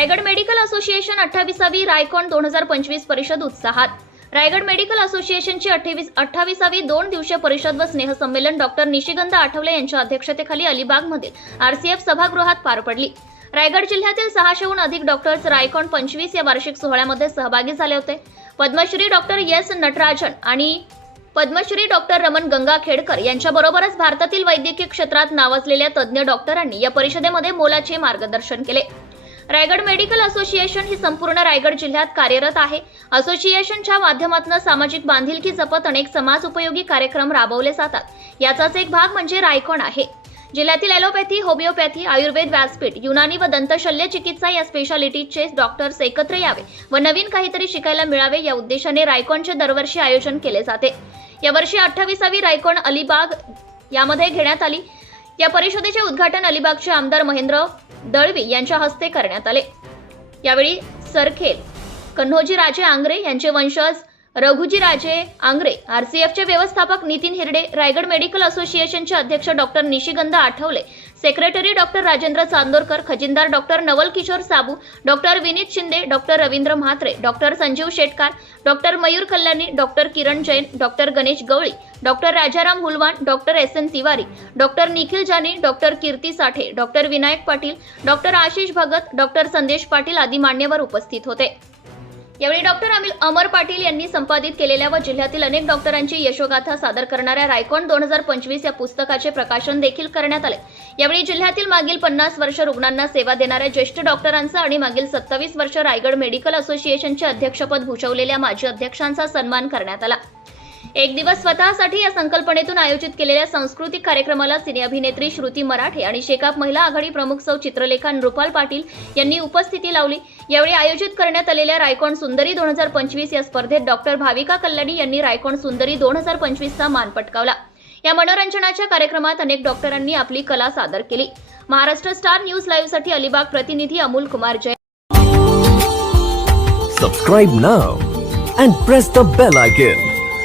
Raigad medical association अठ्ठावीसावी रायकॉन दोन हजार पंचवीस परिषद उत्साहात. रायगड मेडिकल असोसिएशनची अठ्ठावीस अठ्ठावीसावी दोन दिवसीय परिषद व स्नेहसंमेलन डॉक्टर निशिगंध आठवले यांच्या अध्यक्षतेखाली अलिबागमधील आरसीएफ सभागृहात पार पडली. रायगड जिल्ह्यातील सहाशेहून अधिक डॉक्टर्स रायकॉन पंचवीस या वार्षिक सोहळ्यामध्ये सहभागी झाले होते. Padmashri doctor S. नटराजन आणि पद्मश्री डॉक्टर रमण गंगाखेडकर यांच्याबरोबरच भारतातील वैद्यकीय क्षेत्रात नावाजलेल्या तज्ज्ञ डॉक्टरांनी या परिषदेमध्ये मोलाचे मार्गदर्शन केले. रायगड मेडिकल असोसिएशन ही संपूर्ण रायगड जिल्ह्यात कार्यरत आहे. असोसिएशनच्या माध्यमातून सामाजिक बांधिलकी जपत अनेक समाज उपयोगी कार्यक्रम राबवले जातात. याचाच एक भाग म्हणजे रायकोण आहे. जिल्ह्यातील ॲलोपॅथी होमिओपॅथी आयुर्वेद व्यासपीठ युनानी व दंतशल्य चिकित्सा या स्पेशालिटीचे डॉक्टर्स एकत्र यावे व नवीन काहीतरी शिकायला मिळावे या उद्देशाने रायकोणचे दरवर्षी आयोजन केले जाते. यावर्षी अठ्ठावीसावी रायकोण अलिबाग यामध्ये घेण्यात आली. या परिषदेचे उद्घाटन अलिबागचे आमदार महेंद्र दळवी यांच्या हस्ते करण्यात आले. यावेळी सरखेल कन्होजी राजे आंग्रे यांचे वंशज रघुजी राजे आंग्रे आरसीएफचे व्यवस्थापक नितीन हिरडे रायगड मेडिकल असोसिएशनचे अध्यक्ष doctor Nishigandh Athavale secretary doctor Rajendra Chandorkar खजिनदार doctor Naval Kishore Sabu doctor Vineet Shinde doctor Ravindra Mhatre doctor Sanjeev Shetkar doctor Mayur Kalyani doctor Kiran Jain doctor Ganesh Gawali doctor Rajaram Hulwan doctor S. N. Tiwari doctor Nikhil Jani doctor Kirti Sathe doctor Vinayak Patil doctor Ashish Bhagat doctor Sandesh Patil आदी मान्यवर उपस्थित होते. यावेळी doctor अमिल अमर पाटील यांनी संपादित केलेल्या व जिल्ह्यातील अनेक डॉक्टरांची यशोगाथा सादर करणाऱ्या रायकॉन दोन हजार पंचवीस या पुस्तकाचे प्रकाशन देखील करण्यात आले. यावेळी जिल्ह्यातील मागील पन्नास वर्ष रुग्णांना सेवा देणाऱ्या ज्येष्ठ डॉक्टरांचा आणि मागील सत्तावीस वर्ष रायगड मेडिकल असोसिएशनचे अध्यक्षपद भूषवलेल्या माजी अध्यक्षांचा सन्मान करण्यात आला. एक दिवस स्वतःसाठी या संकल्पनेतून आयोजित केलेल्या सांस्कृतिक कार्यक्रमाला सिने अभिनेत्री श्रुती मराठे आणि शेकाप महिला आघाडी प्रमुख सौ चित्रलेखा नृपाल पाटील यांनी उपस्थिती लावली. यावेळी आयोजित करण्यात आलेल्या रायकॉन सुंदरी दोन हजार पंचवीस या स्पर्धेत डॉक्टर भाविका कल्याणी यांनी रायकॉन सुंदरी दोन हजार पंचवीसचा मान पटकावला. या मनोरंजनाच्या कार्यक्रमात अनेक डॉक्टरांनी आपली कला सादर केली. महाराष्ट्र स्टार न्यूज लाईव्हसाठी अलिबाग प्रतिनिधी अमोल कुमार जय. Subscribe now and press the bell icon